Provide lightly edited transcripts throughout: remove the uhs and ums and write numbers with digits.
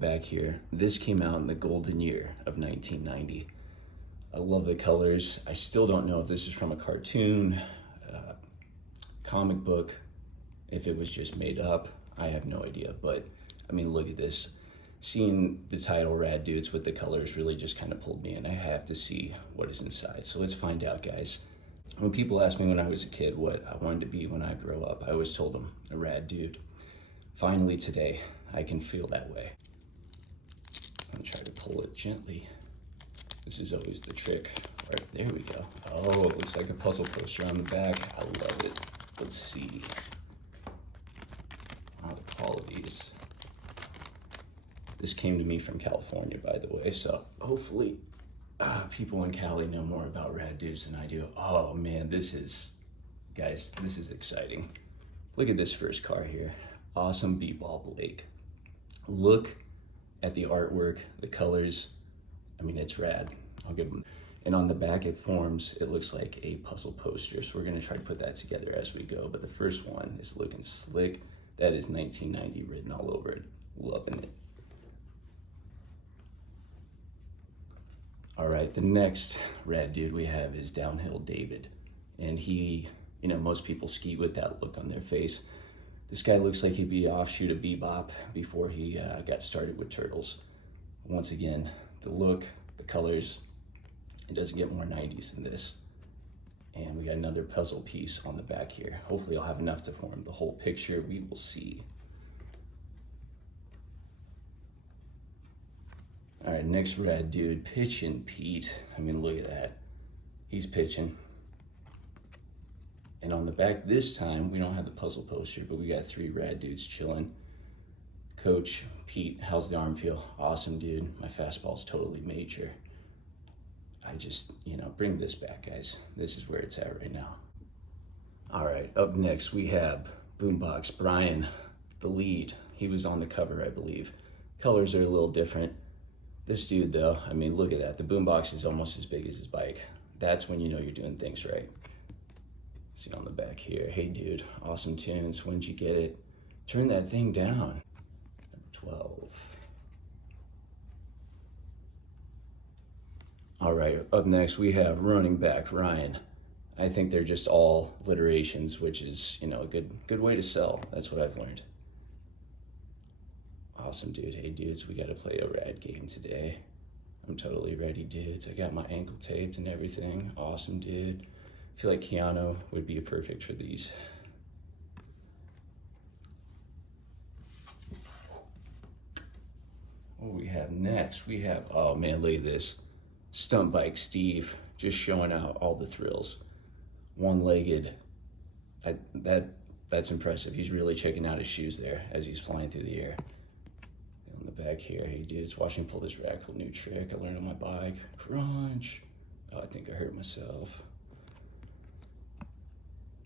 Back here, this came out in the golden year of 1990. I love the colors. I still don't know if this is from a cartoon, comic book, if it was just made up. I have no idea, but I mean, look at this. Seeing the title Rad Dudes with the colors really just kind of pulled me in. I have to see what is inside. So let's find out, guys. When people ask me when I was a kid what I wanted to be when I grow up, I always told them a rad dude. Finally today, I can feel that way. I'm gonna try to pull it gently. This is always the trick. All right, there we go. Oh, it looks like a puzzle poster on the back. I love it. Let's see. Oh, the qualities. This came to me from California, by the way, so hopefully people in Cali know more about Rad Dudes than I do. Oh man, guys, this is exciting. Look at this first car here. Awesome B-Ball Blake. Look at the artwork, the colors. I mean, it's rad. I'll give them. And on the back, it looks like a puzzle poster. So we're gonna try to put that together as we go. But the first one is looking slick. That is 1990 written all over it. Loving it. All right, the next rad dude we have is Downhill David. And he, most people ski with that look on their face. This guy looks like he'd be offshoot of Bebop before he got started with Turtles. Once again, the look, the colors, it doesn't get more 90s than this. And we got another puzzle piece on the back here. Hopefully I'll have enough to form the whole picture. We will see. All right, next rad dude, Pitchin' Pete. I mean, look at that. He's pitching. And on the back this time, we don't have the puzzle poster, but we got 3 rad dudes chilling. Coach Pete, how's the arm feel? Awesome, dude. My fastball's totally major. I just, bring this back, guys. This is where it's at right now. All right, up next, we have Boombox Brian, the lead. He was on the cover, I believe. Colors are a little different. This dude, though, I mean, look at that. The boombox is almost as big as his bike. That's when you know you're doing things right. See on the back here. Hey, dude, awesome tunes. When did you get it? Turn that thing down. Number 12. All right, up next, we have running back Ryan. I think they're just all alliterations, which is, a good way to sell. That's what I've learned. Awesome, dude. Hey, dudes, we got to play a rad game today. I'm totally ready, dudes. I got my ankle taped and everything. Awesome, dude. I feel like Keanu would be perfect for these. What do we have next? We have, oh man, look at this. Stunt bike Steve, just showing out all the thrills. One-legged. That's impressive. He's really checking out his shoes there as he's flying through the air. On the back here, hey dudes, watch me pull this rad cool new trick I learned on my bike. Crunch. Oh, I think I hurt myself.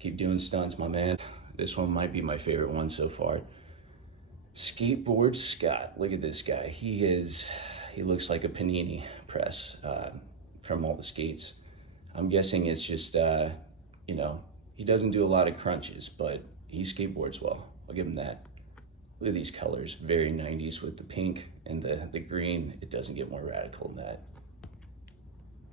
Keep doing stunts, my man. This one might be my favorite one so far. Skateboard Scott. Look at this guy. He looks like a panini press from all the skates. I'm guessing it's just, he doesn't do a lot of crunches, but he skateboards well. I'll give him that. Look at these colors, very 90s with the pink and the green. It doesn't get more radical than that.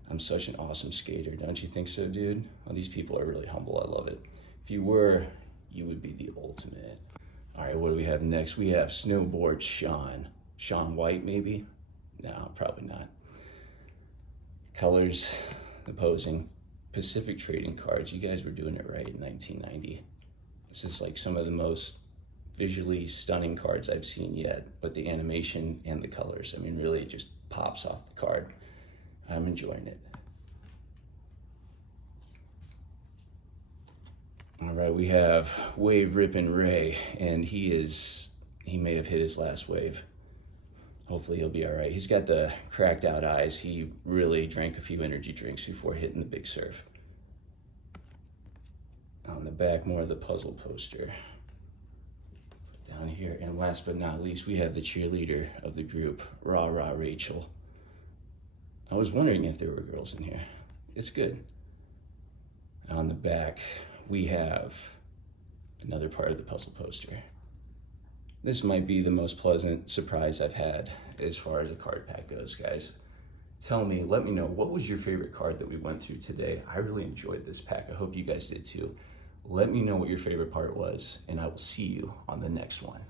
I'm such an awesome skater, don't you think so, dude? Well, these people are really humble, I love it. If you were, you would be the ultimate. All right, what do we have next? We have Snowboard Sean. Sean White, maybe? No, probably not. Colors, the posing. Pacific Trading Cards, you guys were doing it right in 1990. This is like some of the most visually stunning cards I've seen yet, with the animation and the colors. I mean, really, it just pops off the card. I'm enjoying it. All right, we have Wave Rippin' Ray, and he may have hit his last wave. Hopefully he'll be all right. He's got the cracked out eyes. He really drank a few energy drinks before hitting the big surf. On the back, more of the puzzle poster. Down here, and last but not least, we have the cheerleader of the group, Rah Rah Rachel. I was wondering if there were girls in here. It's good. On the back, we have another part of the puzzle poster. This might be the most pleasant surprise I've had as far as a card pack goes, guys. Tell me, let me know, what was your favorite card that we went through today? I really enjoyed this pack. I hope you guys did too. Let me know what your favorite part was, and I will see you on the next one.